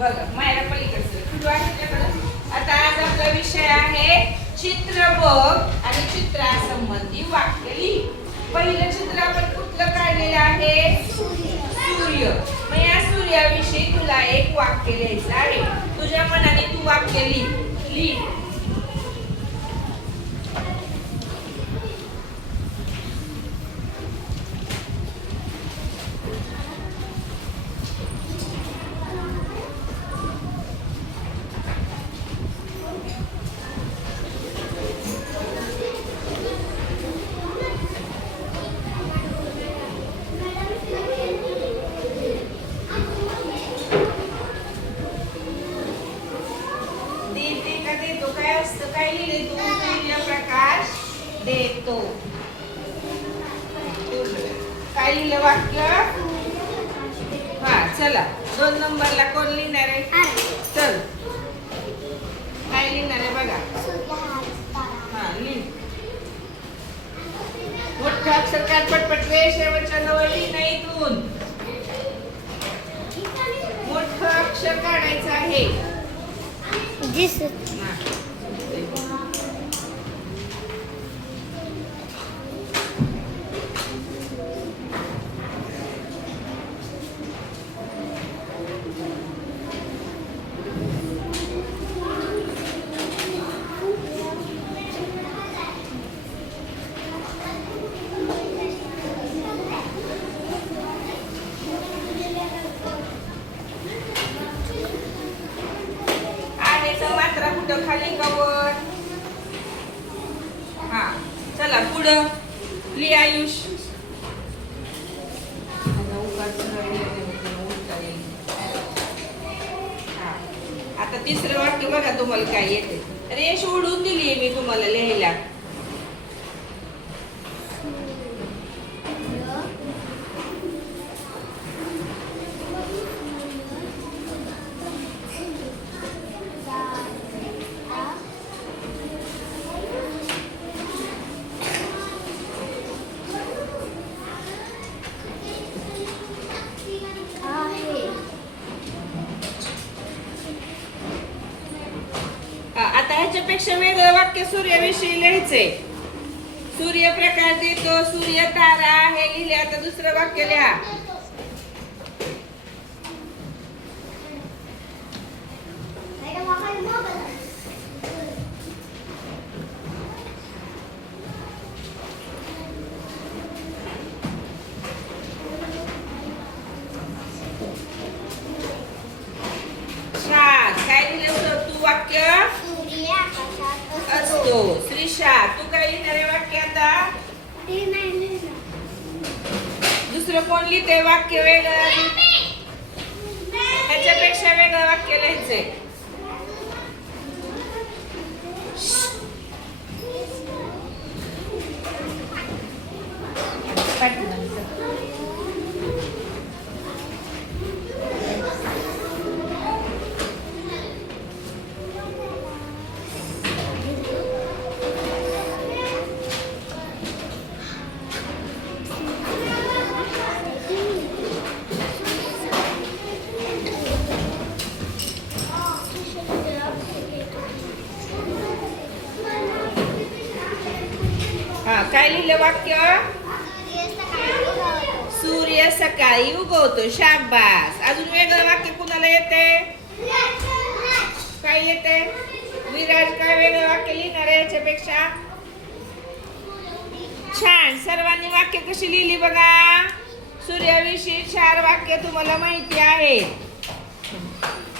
बघा मायरा पलीकडचं कुठं आहे तुझ्याकडं. आता आज आपला विषय आहे चित्र बघ आणि चित्रासंबंधी वाक्य लिही. पहिलं चित्र आपण कुठलं काढलेलं आहे? सूर्य. मग या सूर्याविषयी तुला एक वाक्य लिहायचं आहे. तुझ्या मनाने तू वाक्य लिही. देतो काय असतं? काय लिहिले तू? सूर्यप्रकाश देतो. काय लिहिलं वाक्य? हा चला 2 नंबरला कोण लिहिणार आहे? चल काय लिहिणार आहे बघा. हा लिह. मोठं अक्षर काय पटपट रे शेवटच्या जवळ लिह नाही इथून. मोठं अक्षर काढायचं आहे. खाली कवर. हा चला पुढं लिह आयुष. आता तिसरं वाक्य बघा तुम्हाला काय येते. रेष ओढून दिली मी तुम्हाला लिहायला. आता ह्याच्यापेक्षा वेगळं वाक्य सूर्याविषयी लिहायचंय. सूर्यप्रकाश देतो, सूर्य तारा हे लिहिले. आता दुसरं वाक्य लिहा. काय लिहिलं तू वाक्य? असतो. श्रीषा तू काय लिहिणार आहे वाक्य आता? दुसरं कोण लिहिते वाक्य वेगळं? ह्याच्यापेक्षा वेगळं वाक्य लिहायचंय. काय लिहिलं वाक्य? सूर्य सकाळी उगवतो. शाबास. अजून वेगळं वाक्य कुणाला येते? काय येते? विराज काय वेगळं वाक्य लिहिणार आहे याच्यापेक्षा? छान. सर्वांनी वाक्य कशी लिहिली बघा. सूर्याविषयी 4 वाक्य तुम्हाला माहिती आहे.